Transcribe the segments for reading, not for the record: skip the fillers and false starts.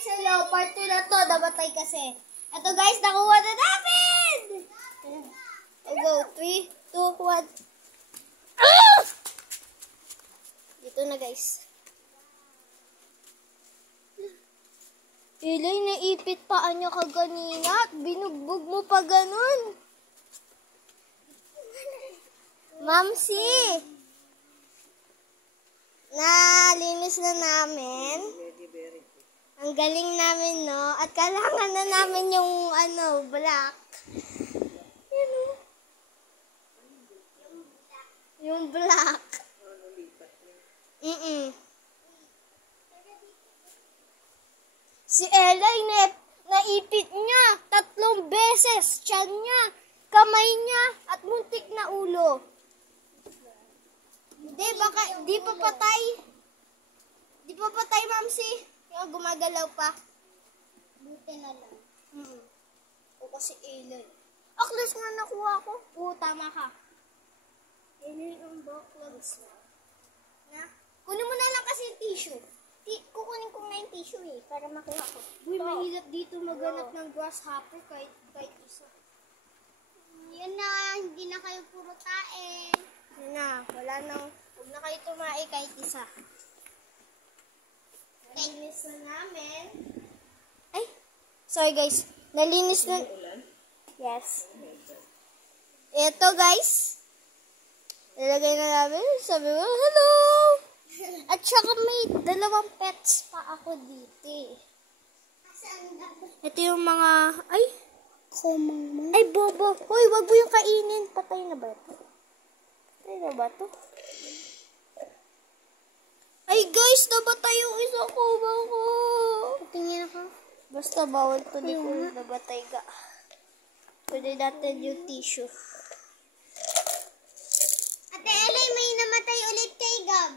Hello, part 2 na to. Nabatay kasi. Ito guys, nakuha na namin! Let's go. 3, 2, 1. Ah! Dito na guys. Ilay, naipit paan niya kaganina at binugbog mo pa ganun. Mamsi! Nalinis na namin. Ang galing namin, no? At kailangan na namin yung, black. Yan, o. Yung black. Si Elay, naipit niya 3 beses. Tiyan niya, kamay niya, at muntik na ulo. Hindi, baka, di pa patay. Di pa patay, Mamsi. Yung gumagalaw pa. Buti na lang. O kasi Elay. Aklas nga nakuha ko. Oo, tama ka. Elay ang backlogs na. Kunin mo na lang kasi yung tissue. Kukunin ko nga yung tissue para makuha ko. Uy, mahirap dito maghanap ng grasshopper kahit isa. Yan na, hindi na kayo puro tae. Yan na, wala nang, huwag na kayo tumae kahit isa. Nalinis na namin. Ay, sorry guys. Nalinis na. Yes. Ito guys. Nilagay na namin. Sabi mo, hello! At saka may 2 pets pa ako dito. Ito yung mga, ay, kumang. Ay, bobo. Hoy, wag mo yung kainin. Patay na ba ito? Patay na ba ito? Ay, guys, nabatay yung isa ko. Bako. Tingin ako. Basta bawal to di ko nabatay ka. Pwede natin yung tissue. Ate Elay, may namatay ulit kay Gab.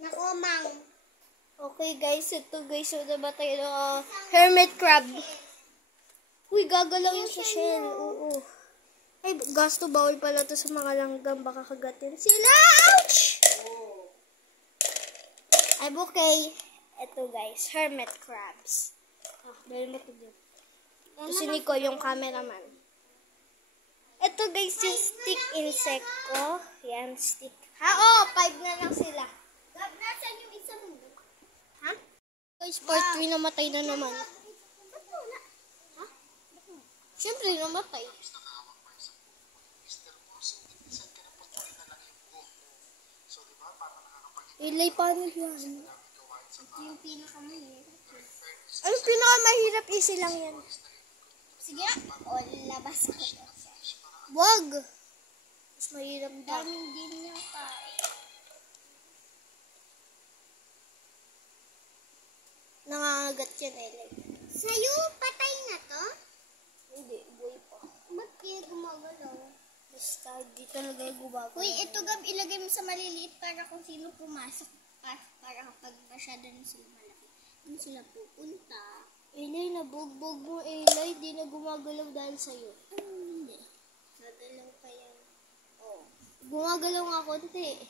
Nakumang. Okay guys, ito guys, so nabatay na hermit crab. Uy, gagalaw yung sa shell. Oo. Ay, gasto bawal pala to sa mga langgam. Baka kagatin sila. Ouch! Ay, okay. Ito guys, hermit crabs. Dahil mo ito dyan. Ito si Nicole, yung cameraman. Ito guys, yung stick insect ko. Yan, stick. Oo, 5 na lang sila. Gab, nasan yung isa mo? Ha? Guys, part 3 namatay na naman. Ba't wala? Ha? Siyempre, namatay. Ilay, paano yan? Ito yung pinakamahirap. Ang pinakamahirap, easy lang yan. Sige, o labas ko. Wag! Mas mahirap pa. Daming din na tayo. Nangangagat yan, Elay. Sa'yo, patay na to? Hindi, buhay pa. Ba't kaya gumagalaw? Basta, di talaga gumagalaw. Uy, ito Gab, ilagay mo sa maliliit para kung sino pumasok. Para kapag masyado na sila malaki. Kung sila pupunta. Elay, nabugbog mo, Elay. Di na gumagalaw dahil sa'yo. Hindi. Nagalaw pa yan. Oh. Gumagalaw nga konti.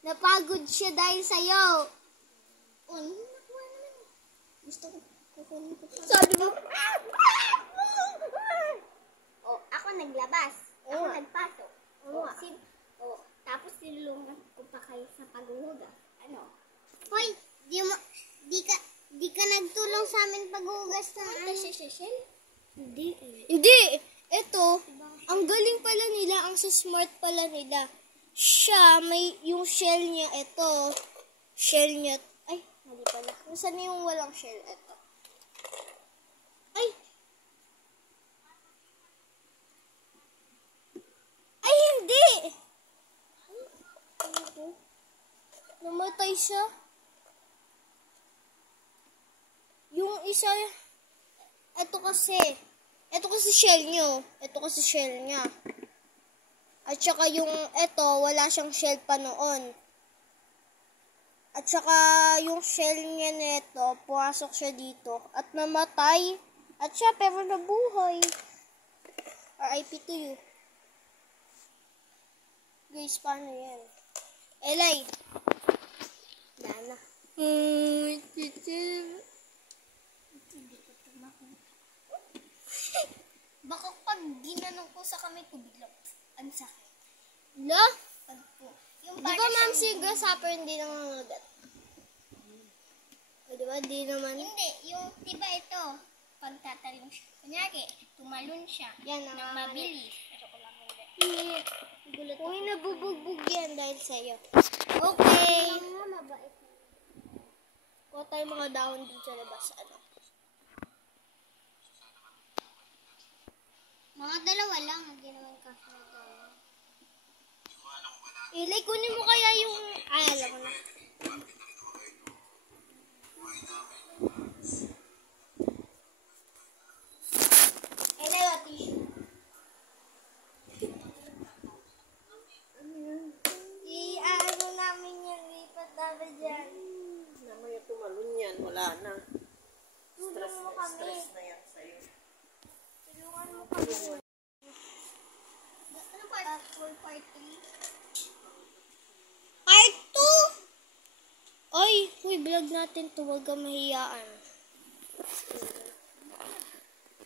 Napagod siya dahil sa'yo. Oh, nakuha naman. Gusto ko kukunin ko. Sabi mo. Oh, ako naglabas. Ako nagpasok. Oh, tapos nilulungan ko pa kayo sa paghuhugas. Ano? Hoy, di ka nagtulong sa amin paghuhugas ng shell? Hindi. Hindi. Ito, ang galing pala nila, ang smart pala nila. Siya, may yung shell niya, ito. Shell niya, ay, hindi pala. Nasaan yung walang shell? Ito. Ay! Ay, hindi! Namatay siya. Yung isa, ito kasi shell nyo. Ito kasi shell niya. At saka yung ito, wala siyang shell pa noon. At saka yung shell niya nito, pumasok siya dito. At namatay. At siya, pero nabuhay. RIP to you. Guys, paano yan? Elay. Dana. nagpusa kami, tubig lang. Ang sakit. No? Pagpo. Yung Di ba ma'am si grasshopper hindi nangangagat? O diba? Di naman. Hindi. Yung, diba ito, pagtatalong siya. Kunyari, tumalon siya. Yan, nang mabilis. Ito ko lang hindi. Uy, nabubugbog yan dahil sa'yo. Okay. Kuha tayo mga dahon dun sa labas. Ano? Mga dalawa lang. Hindi naman kasi na dalawa. Ilay, kunin mo kaya yung... Ay, alam ko na. Ilay o tissue. I-ano namin yan. Lipat namin dyan. Namaya tumalon yan. Wala na. Tulungan mo kami. Stress na yan sa'yo. Tulungan mo kami. Ano part? Part 3? Part 2! Ay, huy, vlog natin to. Huwag kang mahiyaan.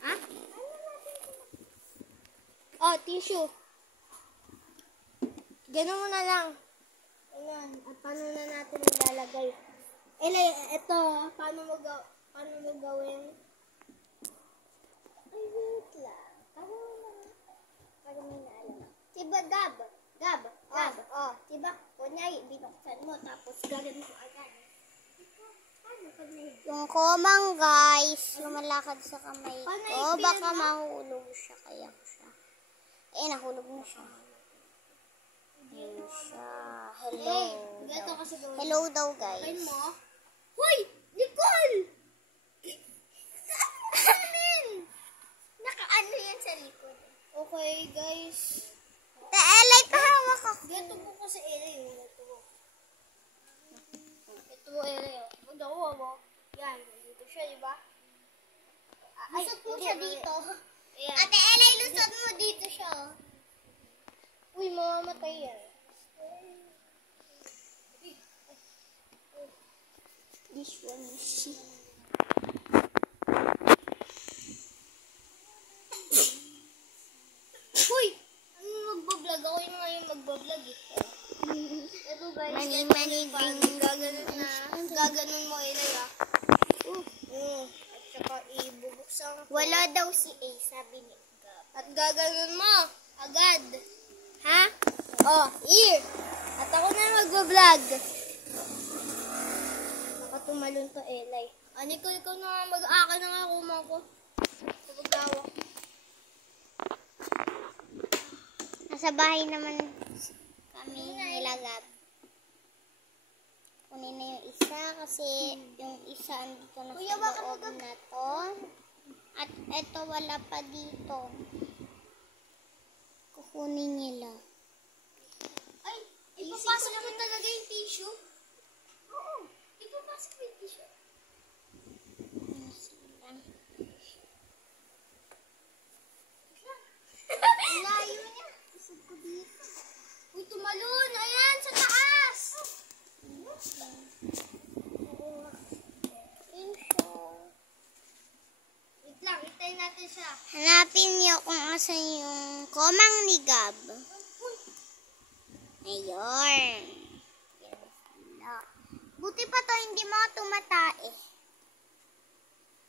Ha? Oh, tissue. Ganun mo na lang. Ayan. At paano na natin ilalagay? Ito, paano mo gawin? Ay, wait lang. Paano mo na alam? Diba, Gab? Oh, diba? Kunyari, binuksan mo, tapos gano'n mo agad. Yung komang guys, lumalakad sa kamay Paano ko. i-film Baka mo? mahulog siya, kaya ko siya. Nahulog na siya. Ayun siya. Hello. Gato kasi gawin. Hello daw guys. Kain mo? Hoy! Nicole! Nakaano yan sa likod. Okay, guys. Elay, pahawak ako. Gato ko kasi ere yung gato ko. Ito ere. Gato ko. Yan. Dito siya, diba? Lusot mo siya dito. Ayan. Ate Elay, lusot mo dito siya. Uy, mamamatay yan. This one is she. Uy! Ano magbablog? Ako yung ngayon magbablog eh. Ito guys. Mani, Gaganon mo ilay ah. At saka ibubuksan ko. Wala daw si A, sabi ni Gab. At gaganon mo. Agad. Ha? Oh, here. At ako na magbablog. Nakatumalon to Elay. Ani ko, ikaw na nga mag-aaka na nga kumang ko. Sa paggawa. Nasa bahay naman kami nila Gab. Kunin na yung isa kasi yung isa andito na Kuya, sa baka loob na to. At eto wala pa dito. Kukunin nila. Ay, ipapasok mo talaga yung tissue? Oo. Ipapasok mo yung tissue. Layo niya. Isip ko dito. Uy, tumalon! Ayan, sa taas! Wait lang, itayin natin siya. Hanapin niyo kung asan yung komang ni Gab. Ayun. Yan sila. Buti pa to hindi mga tumatae.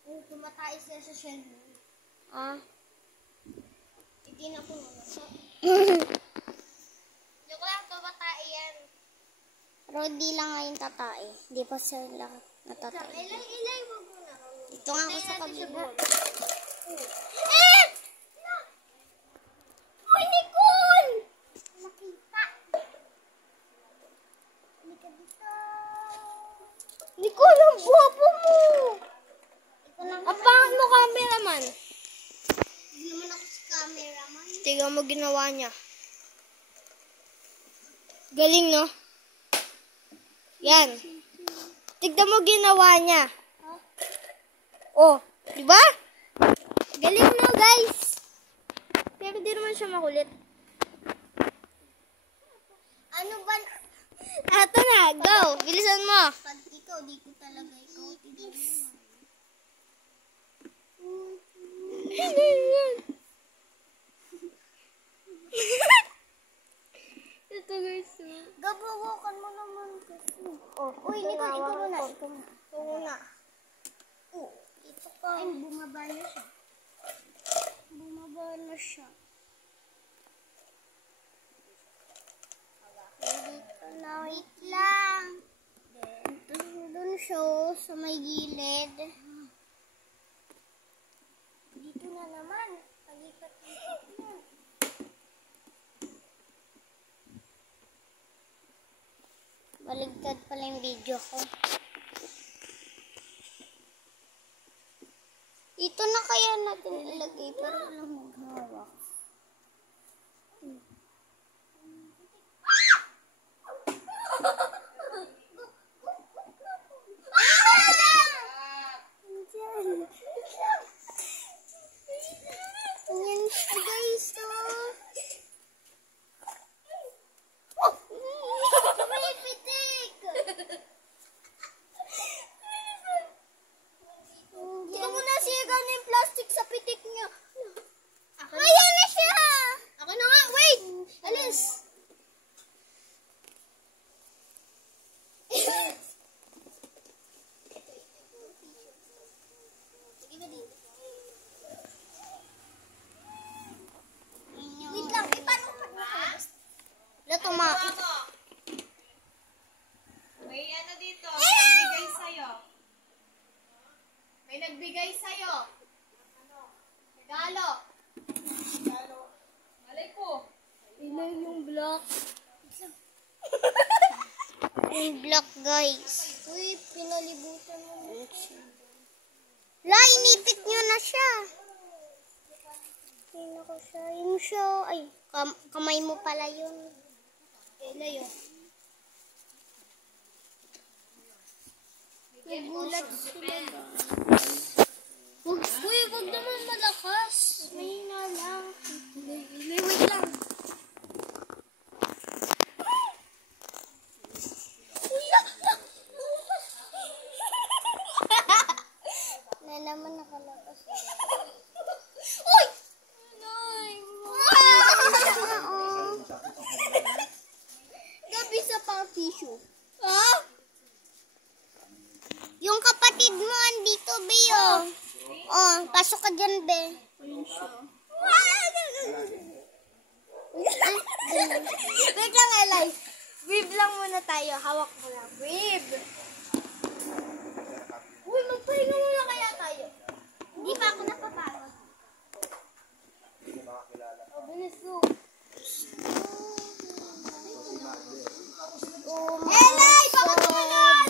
Uy, tumatay siya sa shell mo. Ah. Hindi na ko naman. Joke lang, tumatay yan. Pero di lang ngayon tatae. Di pa sila natatae. Ilay, wag mo na. Ito nga ako sa kabila. Eh! Uy, Nicole! Nakita. Halika dito. Nicole, ang guwapo mo! Ang pangit mo, cameraman. Hindi naman ako sa cameraman. Tingnan mo ginawa niya. Galing, no? Yan. Tignan mo ginawa niya. Oh, di ba? Galing, no, guys? Pero di naman siya makulit. Ano ba? Ato na, go. Bilisan mo. Pag ikaw, di ko talaga ikaw. Uy, Nicole, ikaw muna. Ito muna. Ito ka. Ay, bumaba na siya. Bumaba na siya. Dito na, wait lang. Doon siya sa may gilid. Dito na naman. Palipat-lipat na. Baligtad pala yung video ko. Dito na kaya natin ilagay pero walang maghawak. Ayan siya guys, may pitik! Tika mo na siya gano'n yung plastic sa pitik niya. Ayan na siya! Ako na nga, wait! Alis! Wait lang, paano pa? Wala tumaki. May ano dito, may nagbigay sa'yo. May nagbigay sa'yo. Regalo. Malay ko. Ilan yung block? Yung block guys. Uy, pinalibutan mo. La, inipit nyo na siya. Tingnan ko siya. Yung siya. Ay, kamay mo pala yun. Layo. Nagulat sila. Uy, wag naman malakas. May na lang. Wait lang. Na naman nakalapas. Uy! Gabi sa pang tissue. Ha? Yung kapatid mo andito, Bio. Oh, pasok ka dyan, Be. Wait lang, Eli. Breathe lang muna tayo. Hawak mo lang. Breathe. Uy, magpahinga muna kaya tayo. Hindi pa ako napapagod. Oh, bilis mo. Eli, baka tumalon!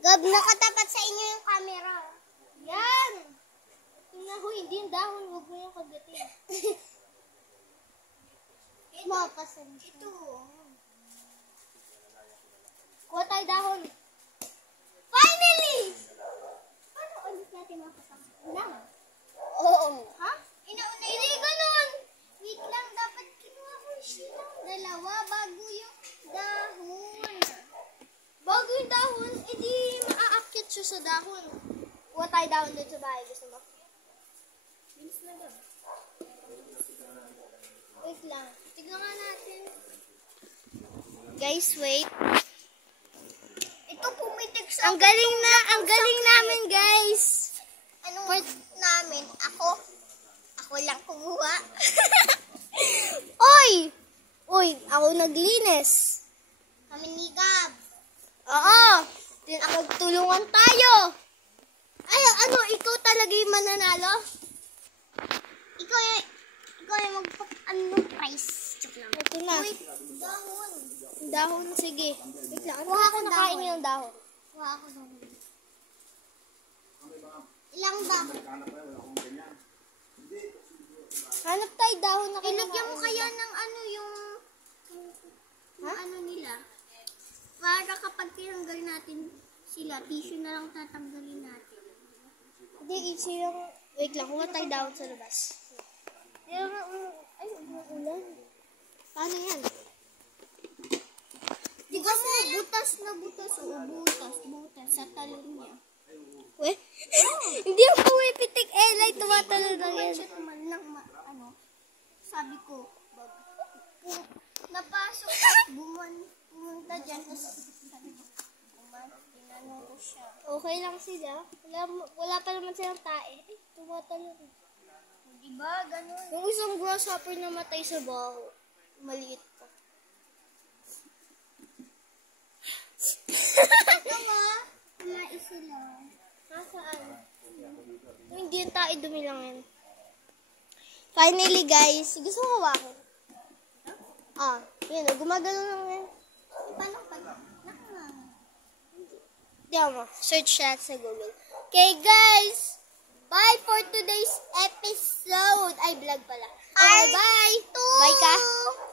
Gab, nakatapat sa inyo yung camera. Yan! Tingnan ho, hindi yung dahon. Huwag mo yung kagatin. Mapasan siya. Ito. Kuha tayo dahon. Finally! Paano ulit natin makapagod? Oo. Ha? Inauna Hindi ganun. Wait lang, dapat kinuha ko silang dalawa bago yung dahon. Bago yung dahon, edi maaakit siya sa dahon. Kuha tayo dahon doon sa bahay. Gusto mo? Bilis na ba? Wait lang. Tignan nga natin. Guys, wait. Ito pumitik sa... Ang galing namin, guys. Anong Part namin? Ako lang kumuha. Oy! Oy, ako naglinis. Kami ni Gab. Oo. Tulungan tayo. Ay, ano, ikaw talaga yung mananalo? Ikaw yung prize. Joke lang. Ito na. Wait, dahon. Dahon, sige. Wait lang. Kuha ako nakain dahon. yung dahon. Kuha ako dahon. Ilang ba? Hanap tayo dahon na Ilagyan mo kaya ng ano yung ano nila. Para kapag tinanggal natin sila, tissue na lang tatanggalin natin. Hindi, easy lang. Wait lang, kuha tayo dahon sa labas. Ay, ulan. Paano yan? Diba mo, butas na butas. O, butas sa talon niya. We? Hindi ako pumipitik. Eli, tumatalo lang yan. Siya tumalon ng sabi ko, napasok, bumunta dyan, tapos tinanong ko siya. Okay lang sila. Wala pa naman silang tae. Tumatalon. Diba, ganun. Yung isang grasshopper namatay sa baho. Maliit pa. Ito nga, kumais sila. Nasaan? Hindi yung tae, dumi lang yan. Finally, guys. Gusto mo hawakin? Yun. Gumagano lang yan. Paano pag Diyan mo. Search that sa Google. Okay, guys. Bye for today's episode. Ay, vlog pala. Okay, bye. Bye ka.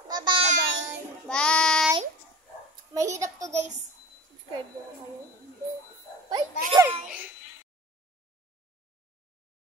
Bye-bye. Bye. Mahirap to, guys. Subscribe mo kayo.